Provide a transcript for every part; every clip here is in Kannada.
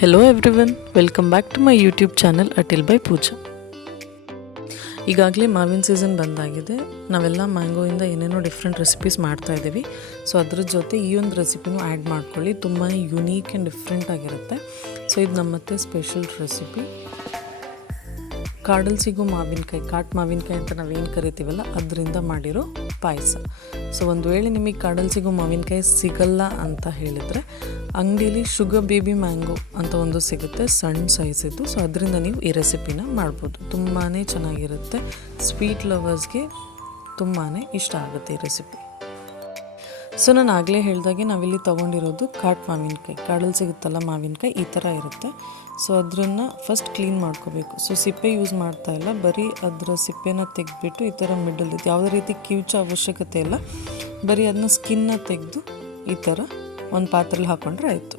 Hello everyone, welcome back to my YouTube channel ಅಟಿಲ್ ಬೈ ಪೂಜಾ. ಈಗಾಗಲೇ ಮಾವಿನ ಸೀಸನ್ ಬಂದಾಗಿದೆ. ನಾವೆಲ್ಲ ಮ್ಯಾಂಗೋಯಿಂದ ಏನೇನೋ ಡಿಫ್ರೆಂಟ್ ರೆಸಿಪೀಸ್ ಮಾಡ್ತಾ ಇದ್ದೀವಿ. ಸೊ ಅದ್ರ ಜೊತೆ ಈ ಒಂದು ರೆಸಿಪಿನೂ ಆ್ಯಡ್ ಮಾಡ್ಕೊಳ್ಳಿ. ತುಂಬಾ ಯುನೀಕ್ ಆ್ಯಂಡ್ ಡಿಫ್ರೆಂಟ್ ಆಗಿರುತ್ತೆ. ಸೊ ಇದು ನಮ್ಮ ಮತ್ತೆ ಸ್ಪೆಷಲ್ ರೆಸಿಪಿ. ಕಾಡಲ್ಲಿ ಸಿಗೋ ಮಾವಿನಕಾಯಿ, ಕಾಟು ಮಾವಿನಕಾಯಿ ಅಂತ ನಾವೇನು ಕರಿತೀವಲ್ಲ, ಅದರಿಂದ ಮಾಡಿರೋ ಪಾಯಸ. ಸೊ ಒಂದು ವೇಳೆ ನಿಮಗೆ ಕಾಡಲ್ಲಿ ಸಿಗೋ ಮಾವಿನಕಾಯಿ ಸಿಗಲ್ಲ ಅಂತ ಹೇಳಿದರೆ ಅಂಗಡೀಲಿ ಶುಗರ್ ಬೇಬಿ ಮ್ಯಾಂಗೋ ಅಂತ ಒಂದು ಸಿಗುತ್ತೆ, ಸಣ್ಣ ಸೈಜಿದ್ದು. ಸೊ ಅದರಿಂದ ನೀವು ಈ ರೆಸಿಪಿನ ಮಾಡ್ಬೋದು. ತುಂಬಾ ಚೆನ್ನಾಗಿರುತ್ತೆ. ಸ್ವೀಟ್ ಲವರ್ಸ್ಗೆ ತುಂಬಾ ಇಷ್ಟ ಆಗುತ್ತೆ ಈ ರೆಸಿಪಿ. ಸೊ ನಾನು ಆಗಲೇ ಹೇಳಿದಾಗೆ ನಾವಿಲ್ಲಿ ತೊಗೊಂಡಿರೋದು ಕಾಟು ಮಾವಿನಕಾಯಿ. ಕಾಡಲ್ಲಿ ಸಿಗುತ್ತಲ್ಲ ಮಾವಿನಕಾಯಿ, ಈ ಥರ ಇರುತ್ತೆ. ಸೊ ಅದನ್ನು ಫಸ್ಟ್ ಕ್ಲೀನ್ ಮಾಡ್ಕೋಬೇಕು. ಸೊ ಸಿಪ್ಪೆ ಯೂಸ್ ಮಾಡ್ತಾ ಇಲ್ಲ, ಬರೀ ಅದರ ಸಿಪ್ಪೆನ ತೆಗೆದ್ಬಿಟ್ಟು ಈ ಥರ ಮಿಡಲ್ ಇದು ಯಾವುದೇ ರೀತಿ ಕಿವುಚೋ ಅವಶ್ಯಕತೆ ಇಲ್ಲ. ಬರೀ ಅದನ್ನ ಸ್ಕಿನ್ನ ತೆಗೆದು ಈ ಥರ ಒಂದು ಪಾತ್ರೆಲಿ ಹಾಕ್ಕೊಂಡ್ರೆ ಆಯಿತು.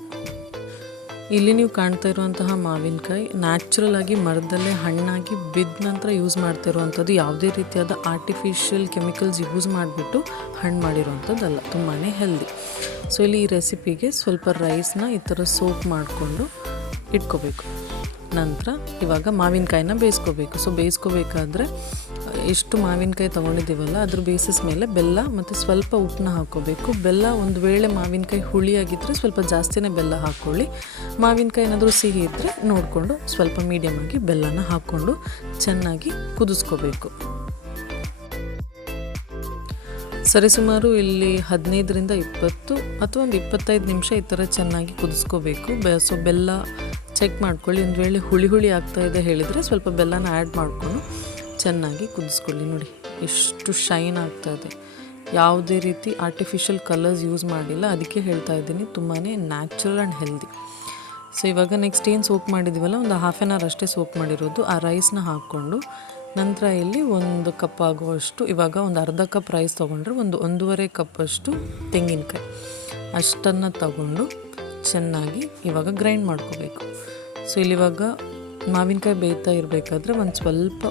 ಇಲ್ಲಿ ನೀವು ಕಾಣ್ತಾ ಇರುವಂತಹ ಮಾವಿನಕಾಯಿ ನ್ಯಾಚುರಲ್ ಆಗಿ ಮರದಲ್ಲೇ ಹಣ್ಣಾಗಿ ಬಿದ್ದ ನಂತರ ಯೂಸ್ ಮಾಡ್ತಾ ಇರುವಂಥದ್ದು. ಯಾವುದೇ ರೀತಿಯಾದ ಆರ್ಟಿಫಿಷಿಯಲ್ ಕೆಮಿಕಲ್ಸ್ ಯೂಸ್ ಮಾಡಿಬಿಟ್ಟು ಹಣ್ಣು ಮಾಡಿರುವಂಥದ್ದಲ್ಲ. ತುಂಬಾ ಹೆಲ್ದಿ. ಸೊ ಇಲ್ಲಿ ಈ ರೆಸಿಪಿಗೆ ಸ್ವಲ್ಪ ರೈಸ್ನ ಈ ಥರ ಸೋಪ್ ಮಾಡಿಕೊಂಡು ಇಟ್ಕೋಬೇಕು. ನಂತರ ಇವಾಗ ಮಾವಿನಕಾಯಿನ ಬೇಯಿಸ್ಕೋಬೇಕು. ಸೊ ಬೇಯಿಸ್ಕೋಬೇಕಾದ್ರೆ ಎಷ್ಟು ಮಾವಿನಕಾಯಿ ತೊಗೊಂಡಿದ್ದೀವಲ್ಲ ಅದ್ರ ಬೇಸಿಸ್ ಮೇಲೆ ಬೆಲ್ಲ ಮತ್ತು ಸ್ವಲ್ಪ ಉಪ್ಪನ್ನ ಹಾಕ್ಕೋಬೇಕು. ಬೆಲ್ಲ ಒಂದು ವೇಳೆ ಮಾವಿನಕಾಯಿ ಹುಳಿಯಾಗಿದ್ದರೆ ಸ್ವಲ್ಪ ಜಾಸ್ತಿನೇ ಬೆಲ್ಲ ಹಾಕ್ಕೊಳ್ಳಿ. ಮಾವಿನಕಾಯಿ ಏನಾದರೂ ಸಿಹಿ ಇದ್ದರೆ ನೋಡಿಕೊಂಡು ಸ್ವಲ್ಪ ಮೀಡಿಯಮ್ ಆಗಿ ಬೆಲ್ಲನ ಹಾಕ್ಕೊಂಡು ಚೆನ್ನಾಗಿ ಕುದಿಸ್ಕೋಬೇಕು. ಸರಿಸುಮಾರು ಇಲ್ಲಿ 15ರಿಂದ 20 ಅಥವಾ ಒಂದು 25 ನಿಮಿಷ ಈ ಥರ ಚೆನ್ನಾಗಿ ಕುದಿಸ್ಕೋಬೇಕು. ಸೊ ಬೆಲ್ಲ ಚೆಕ್ ಮಾಡ್ಕೊಳ್ಳಿ. ಒಂದು ವೇಳೆ ಹುಳಿ ಆಗ್ತಾ ಇದೆ ಹೇಳಿದರೆ ಸ್ವಲ್ಪ ಬೆಲ್ಲನ ಆ್ಯಡ್ ಮಾಡಿಕೊಂಡು ಚೆನ್ನಾಗಿ ಕುದಿಸ್ಕೊಳ್ಳಿ. ನೋಡಿ ಎಷ್ಟು ಶೈನ್ ಆಗ್ತಾ ಇದೆ. ಯಾವುದೇ ರೀತಿ ಆರ್ಟಿಫಿಷಿಯಲ್ ಕಲರ್ಸ್ ಯೂಸ್ ಮಾಡಿಲ್ಲ. ಅದಕ್ಕೆ ಹೇಳ್ತಾ ಇದ್ದೀನಿ, ತುಂಬಾ ನ್ಯಾಚುರಲ್ ಆ್ಯಂಡ್ ಹೆಲ್ದಿ. ಸೊ ಇವಾಗ ನೆಕ್ಸ್ಟ್ ಏನು ಸೋಪ್ ಮಾಡಿದ್ದೀವಲ್ಲ, ಒಂದು ಹಾಫ್ ಆನ್ ಅವರ್ ಅಷ್ಟೇ ಸೋಪ್ ಮಾಡಿರೋದು. ಆ ರೈಸ್ನ ಹಾಕ್ಕೊಂಡು ನಂತರ ಇಲ್ಲಿ 1 ಕಪ್ ಆಗುವಷ್ಟು, ಇವಾಗ ಒಂದು ಅರ್ಧ ಕಪ್ ರೈಸ್ ತೊಗೊಂಡ್ರೆ ಒಂದು 1.5 ಕಪ್ಪಷ್ಟು ತೆಂಗಿನಕಾಯಿ ಅಷ್ಟನ್ನು ತಗೊಂಡು ಚೆನ್ನಾಗಿ ಇವಾಗ ಗ್ರೈಂಡ್ ಮಾಡ್ಕೋಬೇಕು. ಸೊ ಇಲ್ಲಿವಾಗ ಮಾವಿನಕಾಯಿ ಬೇಯ್ತಾ ಇರಬೇಕಾದ್ರೆ ಒಂದು ಸ್ವಲ್ಪ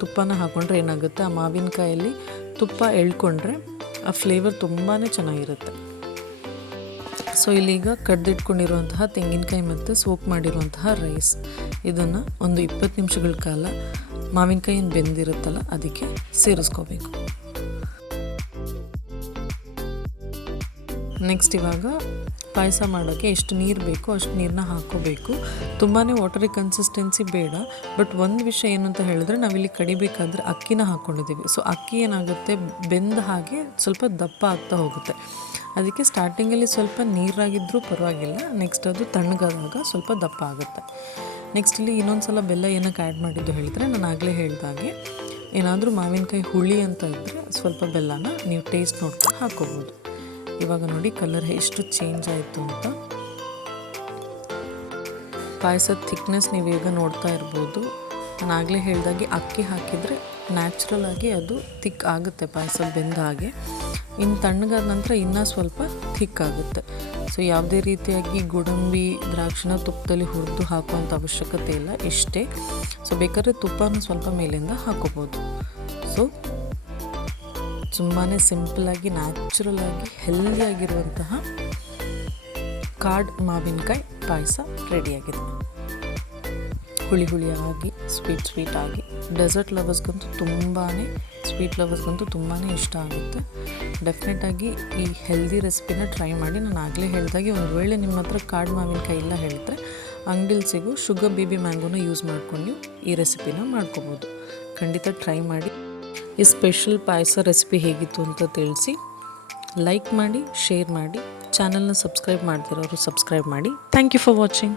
ತುಪ್ಪನ ಹಾಕ್ಕೊಂಡ್ರೆ ಏನಾಗುತ್ತೆ, ಆ ಮಾವಿನಕಾಯಲ್ಲಿ ತುಪ್ಪ ಎಳ್ಕೊಂಡ್ರೆ ಆ ಫ್ಲೇವರ್ ತುಂಬಾ ಚೆನ್ನಾಗಿರುತ್ತೆ. ಸೊ ಇಲ್ಲೀಗ ಕಡ್ದಿಟ್ಕೊಂಡಿರುವಂತಹ ತೆಂಗಿನಕಾಯಿ ಮತ್ತು ಸೋಪ್ ಮಾಡಿರುವಂತಹ ರೈಸ್, ಇದನ್ನು ಒಂದು 20 ನಿಮಿಷಗಳ ಕಾಲ ಮಾವಿನಕಾಯಿ ಏನು ಬೆಂದಿರುತ್ತಲ್ಲ ಅದಕ್ಕೆ ಸೇರಿಸ್ಕೋಬೇಕು. ನೆಕ್ಸ್ಟ್ ಇವಾಗ ಪಾಯಸ ಮಾಡೋಕ್ಕೆ ಎಷ್ಟು ನೀರು ಬೇಕೋ ಅಷ್ಟು ನೀರನ್ನ ಹಾಕ್ಕೋಬೇಕು. ತುಂಬಾ ವಾಟರಿ ಕನ್ಸಿಸ್ಟೆನ್ಸಿ ಬೇಡ. ಬಟ್ ಒಂದು ವಿಷಯ ಏನು ಅಂತ ಹೇಳಿದ್ರೆ, ನಾವಿಲ್ಲಿ ಕಡಿಬೇಕಾದ್ರೆ ಅಕ್ಕಿನ ಹಾಕ್ಕೊಂಡಿದ್ದೀವಿ. ಸೊ ಅಕ್ಕಿ ಏನಾಗುತ್ತೆ, ಬೆಂದ ಹಾಗೆ ಸ್ವಲ್ಪ ದಪ್ಪ ಆಗ್ತಾ ಹೋಗುತ್ತೆ. ಅದಕ್ಕೆ ಸ್ಟಾರ್ಟಿಂಗಲ್ಲಿ ಸ್ವಲ್ಪ ನೀರಾಗಿದ್ದರೂ ಪರವಾಗಿಲ್ಲ. ನೆಕ್ಸ್ಟ್ ಅದು ತಣ್ಣಗಾದಾಗ ಸ್ವಲ್ಪ ದಪ್ಪ ಆಗುತ್ತೆ. ನೆಕ್ಸ್ಟ್ ಇಲ್ಲಿ ಇನ್ನೊಂದು ಸಲ ಬೆಲ್ಲ ಏನಕ್ಕೆ ಆ್ಯಡ್ ಮಾಡಿದ್ದು ಹೇಳಿದರೆ, ನಾನು ಆಗಲೇ ಹೇಳಿದಾಗೆ ಏನಾದರೂ ಮಾವಿನಕಾಯಿ ಹುಳಿ ಅಂತ ಇದ್ದರೆ ಸ್ವಲ್ಪ ಬೆಲ್ಲನ ನೀವು ಟೇಸ್ಟ್ ನೋಡ್ಕೊಂಡು ಹಾಕ್ಕೋಬೋದು. ಇವಾಗ ನೋಡಿ ಕಲರ್ ಎಷ್ಟು ಚೇಂಜ್ ಆಯಿತು ಅಂತ. ಪಾಯಸದ ಥಿಕ್ನೆಸ್ ನೀವು ಈಗ ನೋಡ್ತಾ ಇರ್ಬೋದು. ನಾನು ಆಗಲೇ ಹೇಳಿದಾಗೆ ಅಕ್ಕಿ ಹಾಕಿದರೆ ನ್ಯಾಚುರಲ್ ಆಗಿ ಅದು ಥಿಕ್ ಆಗುತ್ತೆ ಪಾಯಸ ಬೆಂದ ಹಾಗೆ. ಇನ್ನು ತಣ್ಣಗಾದ ನಂತರ ಇನ್ನೂ ಸ್ವಲ್ಪ ಥಿಕ್ ಆಗುತ್ತೆ. ಸೊ ಯಾವುದೇ ರೀತಿಯಾಗಿ ಗೋಡಂಬಿ ದ್ರಾಕ್ಷಿನ ತುಪ್ಪದಲ್ಲಿ ಹುರಿದು ಹಾಕುವಂಥ ಅವಶ್ಯಕತೆ ಇಲ್ಲ, ಇಷ್ಟೇ. ಸೊ ಬೇಕಾದ್ರೆ ತುಪ್ಪನ ಸ್ವಲ್ಪ ಮೇಲಿಂದ ಹಾಕೋಬೋದು. ಸೊ ತುಂಬಾ ಸಿಂಪಲ್ಲಾಗಿ ನ್ಯಾಚುರಲ್ ಆಗಿ ಹೆಲ್ದಿಯಾಗಿರುವಂತಹ ಕಾಡು ಮಾವಿನಕಾಯಿ ಪಾಯಸ ರೆಡಿಯಾಗಿದೆ. ಹುಳಿಯಾಗಿ ಸ್ವೀಟ್ ಆಗಿ ಡೆಸರ್ಟ್ ಲವರ್ಸ್ಗಂತೂ ಸ್ವೀಟ್ ಲವರ್ಸ್ಗಂತೂ ತುಂಬಾ ಇಷ್ಟ ಆಗುತ್ತೆ. ಡೆಫಿನೆಟಾಗಿ ಈ ಹೆಲ್ದಿ ರೆಸಿಪಿನ ಟ್ರೈ ಮಾಡಿ. ನಾನು ಆಗಲೇ ಹೇಳಿದಾಗೆ ಒಂದು ವೇಳೆ ನಿಮ್ಮ ಹತ್ರ ಕಾಡು ಮಾವಿನಕಾಯಿ ಇಲ್ಲ ಹೇಳಿದ್ರೆ ಅಂಗಡಿಲಿ ಸಿಗೋ ಶುಗರ್ ಬೇಬಿ ಮ್ಯಾಂಗೋನ ಯೂಸ್ ಮಾಡ್ಕೊಂಡು ನೀವು ಈ ರೆಸಿಪಿನ ಮಾಡ್ಕೋಬೋದು. ಖಂಡಿತ ಟ್ರೈ ಮಾಡಿ. ಈ ಸ್ಪೆಷಲ್ ಪಾಯಸ ರೆಸಿಪಿ ಹೇಗಿತ್ತು ಅಂತ ತಿಳಿಸಿ. ಲೈಕ್ ಮಾಡಿ, ಶೇರ್ ಮಾಡಿ. ಚಾನಲ್ನ ಸಬ್ಸ್ಕ್ರೈಬ್ ಮಾಡ್ತಿರೋರು ಸಬ್ಸ್ಕ್ರೈಬ್ ಮಾಡಿ. Thank you for watching.